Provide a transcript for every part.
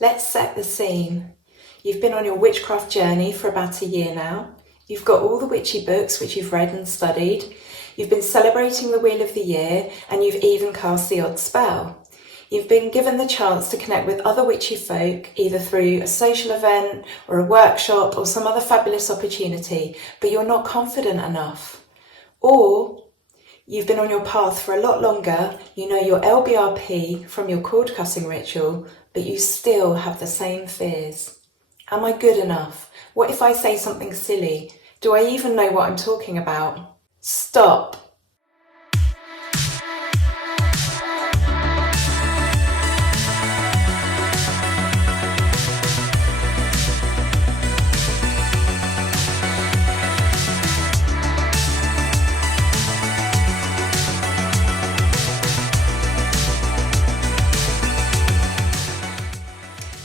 Let's set the scene. You've been on your witchcraft journey for about a year now. You've got all the witchy books which you've read and studied. You've been celebrating the Wheel of the Year, and you've even cast the odd spell. You've been given the chance to connect with other witchy folk, either through a social event or a workshop or some other fabulous opportunity, but you're not confident enough. Or you've been on your path for a lot longer, you know your LBRP from your cord cutting ritual, but you still have the same fears. Am I good enough? What if I say something silly? Do I even know what I'm talking about? Stop.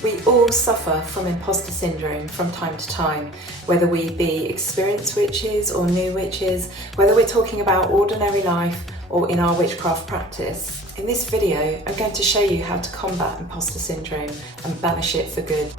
We all suffer from imposter syndrome from time to time, whether we be experienced witches or new witches, whether we're talking about ordinary life or in our witchcraft practice. In this video, I'm going to show you how to combat imposter syndrome and banish it for good.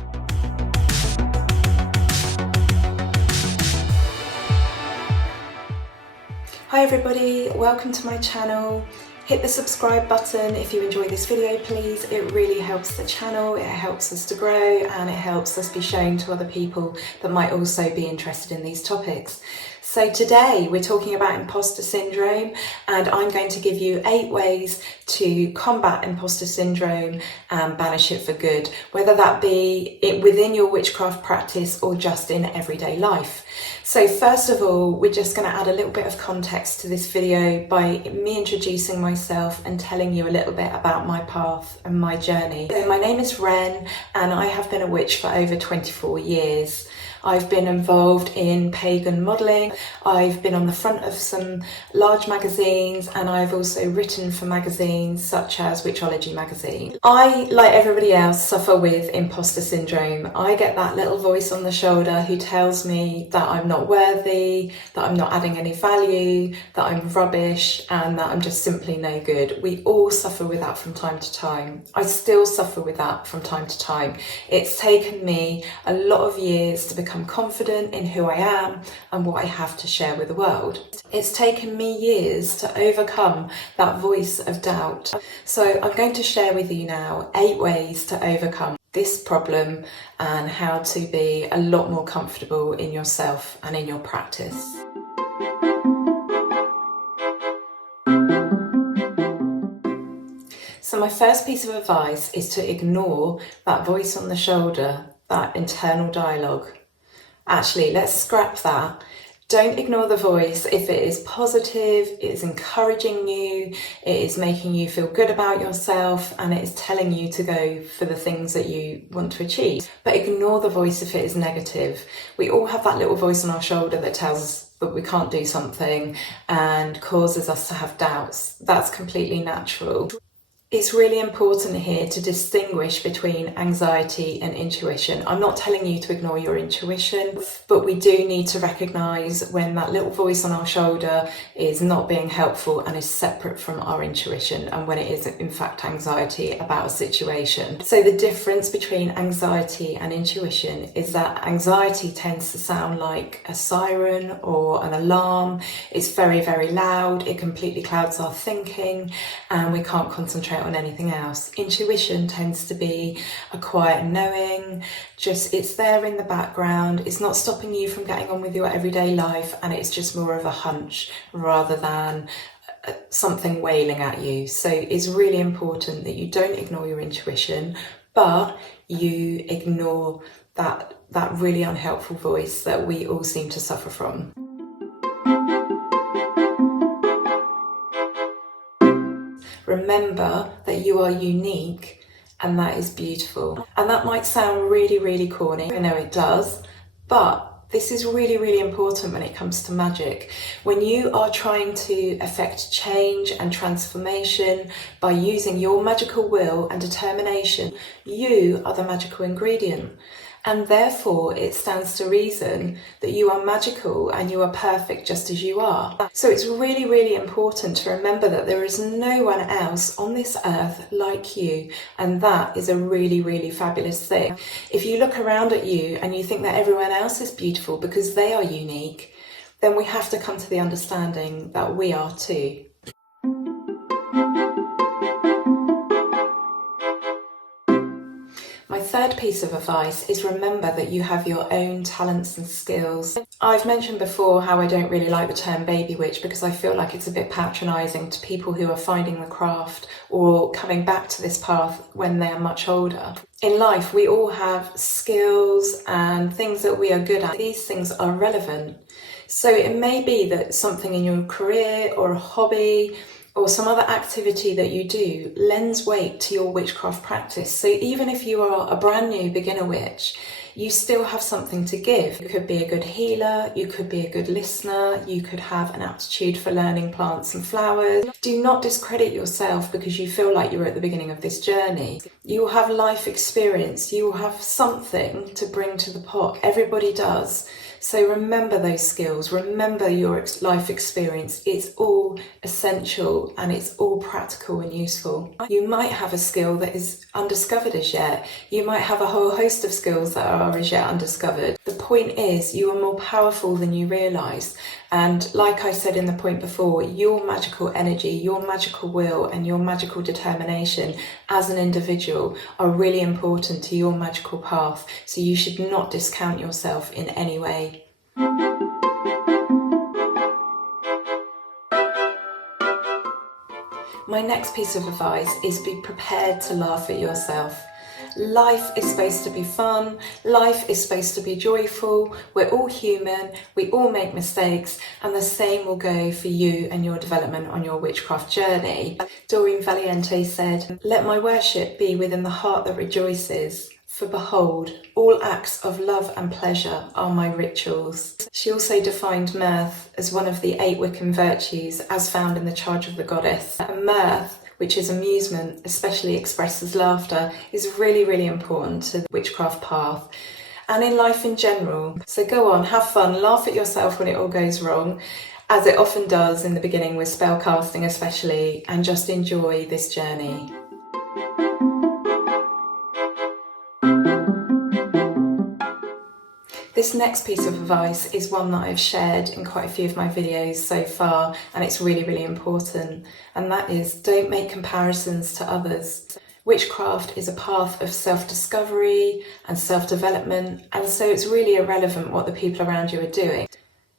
Hi everybody, welcome to my channel. Hit the subscribe button if you enjoy this video, please. It really helps the channel, it helps us to grow, and it helps us be shown to other people that might also be interested in these topics. So today we're talking about imposter syndrome, and I'm going to give you 8 ways to combat imposter syndrome and banish it for good, whether that be within your witchcraft practice or just in everyday life. So first of all, we're just going to add a little bit of context to this video by me introducing myself and telling you a little bit about my path and my journey. So my name is Ren, and I have been a witch for over 24 years. I've been involved in pagan modelling, I've been on the front of some large magazines, and I've also written for magazines such as Witchology magazine. I, like everybody else, suffer with imposter syndrome. I get that little voice on the shoulder who tells me that I'm not worthy, that I'm not adding any value, that I'm rubbish, and that I'm just simply no good. We all suffer with that from time to time. I still suffer with that from time to time. It's taken me a lot of years to become confident in who I am and what I have to share with the world. It's taken me years to overcome that voice of doubt. So I'm going to share with you now 8 ways to overcome this problem and how to be a lot more comfortable in yourself and in your practice. So my first piece of advice is to ignore that voice on the shoulder, that internal dialogue. Actually, let's scrap that. Don't ignore the voice if it is positive, it is encouraging you, it is making you feel good about yourself, and it is telling you to go for the things that you want to achieve. But ignore the voice if it is negative. We all have that little voice on our shoulder that tells us that we can't do something and causes us to have doubts. That's completely natural. It's really important here to distinguish between anxiety and intuition. I'm not telling you to ignore your intuition, but we do need to recognise when that little voice on our shoulder is not being helpful and is separate from our intuition, and when it is in fact anxiety about a situation. So the difference between anxiety and intuition is that anxiety tends to sound like a siren or an alarm. It's very, very loud, it completely clouds our thinking, and we can't concentrate on anything else. Intuition tends to be a quiet knowing, just it's there in the background, it's not stopping you from getting on with your everyday life, and it's just more of a hunch rather than something wailing at you. So it's really important that you don't ignore your intuition, but you ignore that really unhelpful voice that we all seem to suffer from. Remember that you are unique, and that is beautiful. And that might sound really, really corny. I know it does, but this is really, really important when it comes to magic. When you are trying to effect change and transformation by using your magical will and determination, you are the magical ingredient. And therefore it stands to reason that you are magical and you are perfect just as you are. So it's really, really important to remember that there is no one else on this earth like you, and that is a really, really fabulous thing. If you look around at you and you think that everyone else is beautiful because they are unique, then we have to come to the understanding that we are too. My third piece of advice is remember that you have your own talents and skills. I've mentioned before how I don't really like the term baby witch because I feel like it's a bit patronising to people who are finding the craft or coming back to this path when they're much older. In life, we all have skills and things that we are good at. These things are relevant. So it may be that something in your career or a hobby or some other activity that you do lends weight to your witchcraft practice. So even if you are a brand new beginner witch, you still have something to give. You could be a good healer, you could be a good listener, you could have an aptitude for learning plants and flowers. Do not discredit yourself because you feel like you're at the beginning of this journey. You will have life experience, you will have something to bring to the pot. Everybody does. So remember those skills, remember your life experience. It's all essential and it's all practical and useful. You might have a skill that is undiscovered as yet. You might have a whole host of skills that are as yet undiscovered. The point is you are more powerful than you realise. And like I said in the point before, your magical energy, your magical will and your magical determination as an individual are really important to your magical path. So you should not discount yourself in any way. My next piece of advice is be prepared to laugh at yourself. Life is supposed to be fun, life is supposed to be joyful, we're all human, we all make mistakes, and the same will go for you and your development on your witchcraft journey. Doreen Valiente said, "Let my worship be within the heart that rejoices, for behold, all acts of love and pleasure are my rituals." She also defined mirth as one of the 8 Wiccan virtues as found in the Charge of the Goddess. And mirth, which is amusement, especially expressed as laughter, is really, really important to the witchcraft path and in life in general. So go on, have fun, laugh at yourself when it all goes wrong, as it often does in the beginning with spell casting especially, and just enjoy this journey. This next piece of advice is one that I've shared in quite a few of my videos so far, and it's really, really important, and that is don't make comparisons to others. Witchcraft is a path of self-discovery and self-development, and so it's really irrelevant what the people around you are doing.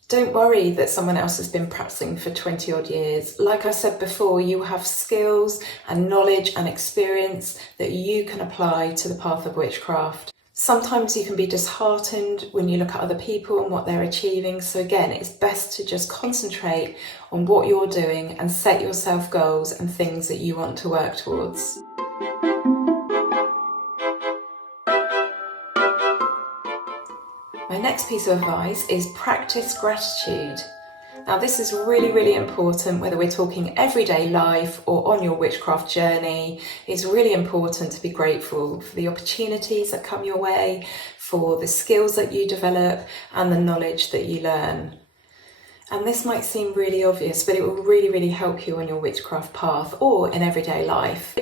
Don't worry that someone else has been practicing for 20 odd years. Like I said before, you have skills and knowledge and experience that you can apply to the path of witchcraft. Sometimes you can be disheartened when you look at other people and what they're achieving. So again, it's best to just concentrate on what you're doing and set yourself goals and things that you want to work towards. My next piece of advice is practice gratitude. Now this is really, really important whether we're talking everyday life or on your witchcraft journey. It's really important to be grateful for the opportunities that come your way, for the skills that you develop and the knowledge that you learn. And this might seem really obvious, but it will really, really help you on your witchcraft path or in everyday life.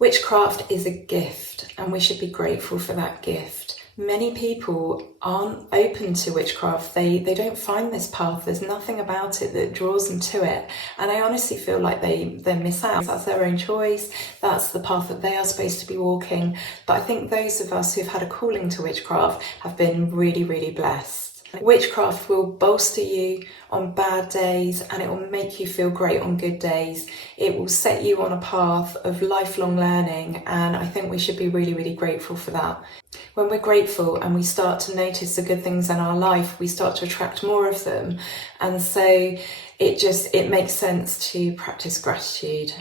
Witchcraft is a gift and we should be grateful for that gift. Many people aren't open to witchcraft. They don't find this path. There's nothing about it that draws them to it. And I honestly feel like they miss out. That's their own choice. That's the path that they are supposed to be walking. But I think those of us who've had a calling to witchcraft have been really, really blessed. Witchcraft will bolster you on bad days and it will make you feel great on good days. It will set you on a path of lifelong learning, and I think we should be really, really grateful for that. When we're grateful and we start to notice the good things in our life, we start to attract more of them, and so it makes sense to practice gratitude.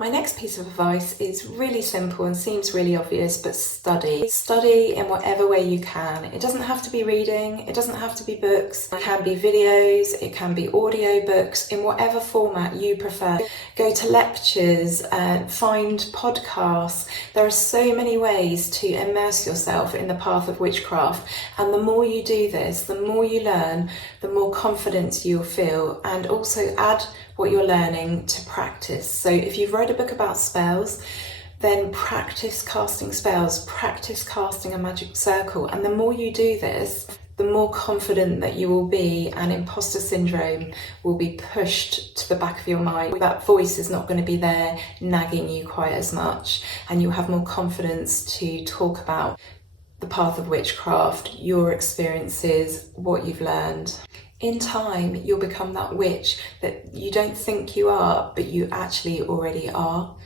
My next piece of advice is really simple and seems really obvious, but study. Study in whatever way you can. It doesn't have to be reading, it doesn't have to be books, it can be videos, it can be audio books, in whatever format you prefer. Go to lectures, find podcasts. There are so many ways to immerse yourself in the path of witchcraft, and the more you do this, the more you learn, the more confidence you'll feel, and also add what you're learning to practice. So if you've read a book about spells, then practice casting spells, practice casting a magic circle, and the more you do this, the more confident that you will be, and imposter syndrome will be pushed to the back of your mind. That voice is not going to be there nagging you quite as much, and you'll have more confidence to talk about the path of witchcraft, your experiences, what you've learned. In time, you'll become that witch that you don't think you are, but you actually already are.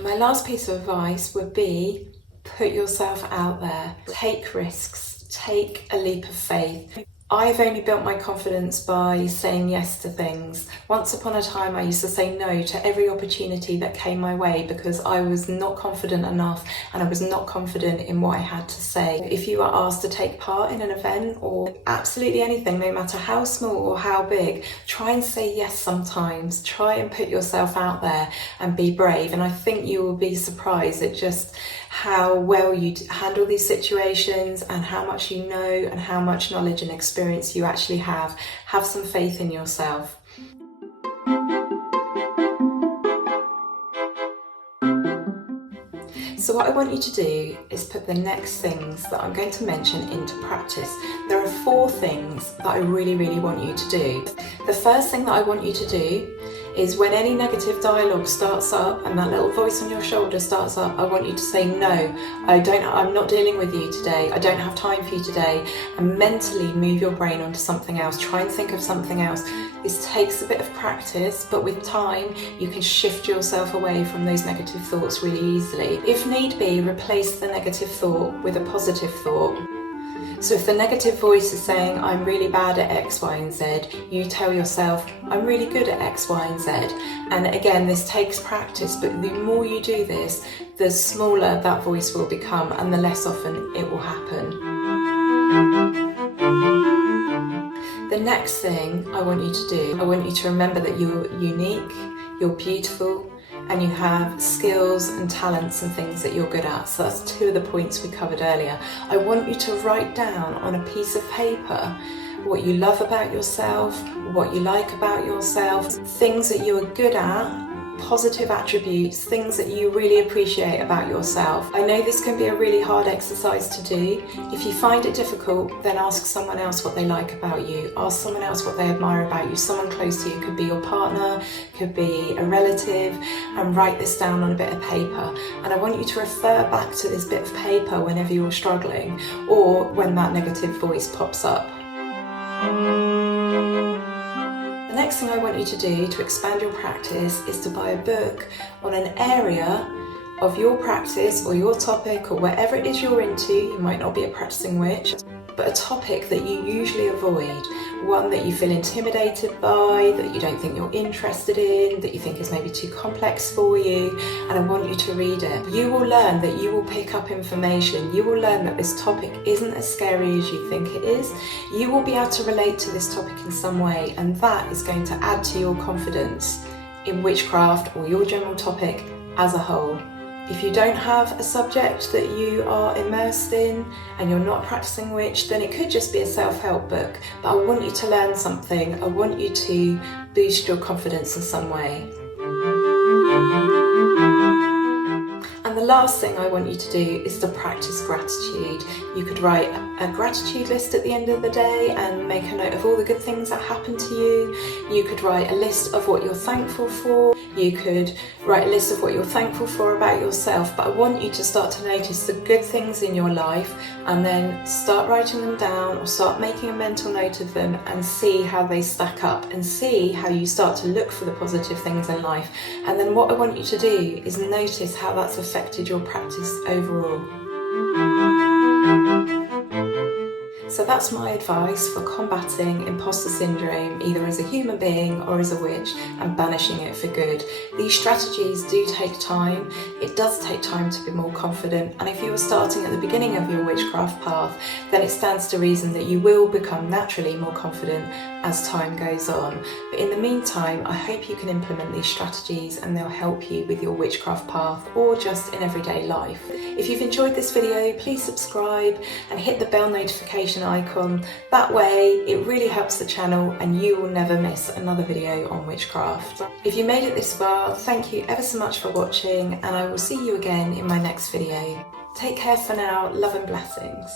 My last piece of advice would be, put yourself out there. Take risks. Take a leap of faith. I've only built my confidence by saying yes to things. Once upon a time, I used to say no to every opportunity that came my way because I was not confident enough and I was not confident in what I had to say. If you are asked to take part in an event or absolutely anything, no matter how small or how big, try and say yes sometimes. Try and put yourself out there and be brave. And I think you will be surprised at just how well you handle these situations and how much you know and how much knowledge and experience you actually have. Have some faith in yourself. So what I want you to do is put the next things that I'm going to mention into practice. There are 4 things that I really want you to do. The first thing that I want you to do is when any negative dialogue starts up and that little voice on your shoulder starts up, I want you to say, no, I'm not dealing with you today. I don't have time for you today. And mentally move your brain onto something else. Try and think of something else. This takes a bit of practice, but with time, you can shift yourself away from those negative thoughts really easily. If need be, replace the negative thought with a positive thought. So if the negative voice is saying, I'm really bad at X, Y, and Z, you tell yourself, I'm really good at X, Y, and Z. And again, this takes practice, but the more you do this, the smaller that voice will become and the less often it will happen. The next thing I want you to do, I want you to remember that you're unique, you're beautiful, and you have skills and talents and things that you're good at. So that's 2 of the points we covered earlier. I want you to write down on a piece of paper what you love about yourself, what you like about yourself, things that you are good at, positive attributes, things that you really appreciate about yourself. I know this can be a really hard exercise to do. If you find it difficult, then ask someone else what they like about you. Ask someone else what they admire about you. Someone close to you, could be your partner, could be a relative, and write this down on a bit of paper. And I want you to refer back to this bit of paper whenever you're struggling or when that negative voice pops up. The next thing I want you to do to expand your practice is to buy a book on an area of your practice or your topic or whatever it is you're into. You might not be a practicing witch, but a topic that you usually avoid, one that you feel intimidated by, that you don't think you're interested in, that you think is maybe too complex for you, and I want you to read it. You will learn that you will pick up information. You will learn that this topic isn't as scary as you think it is. You will be able to relate to this topic in some way, and that is going to add to your confidence in witchcraft or your general topic as a whole. If you don't have a subject that you are immersed in and you're not a practicing witch, then it could just be a self-help book. But I want you to learn something. I want you to boost your confidence in some way. And the last thing I want you to do is to practice gratitude. You could write a gratitude list at the end of the day and make a note of all the good things that happened to you. You could write a list of what you're thankful for. You could write a list of what you're thankful for about yourself, but I want you to start to notice the good things in your life and then start writing them down or start making a mental note of them and see how they stack up and see how you start to look for the positive things in life. And then what I want you to do is notice how that's affected your practice overall. So that's my advice for combating imposter syndrome, either as a human being or as a witch, and banishing it for good. These strategies do take time. It does take time to be more confident, and if you are starting at the beginning of your witchcraft path, then it stands to reason that you will become naturally more confident as time goes on. But in the meantime, I hope you can implement these strategies and they'll help you with your witchcraft path or just in everyday life. If you've enjoyed this video, please subscribe and hit the bell notification icon. That way it really helps the channel and you will never miss another video on witchcraft. If you made it this far, thank you ever so much for watching, and I will see you again in my next video. Take care for now, love and blessings.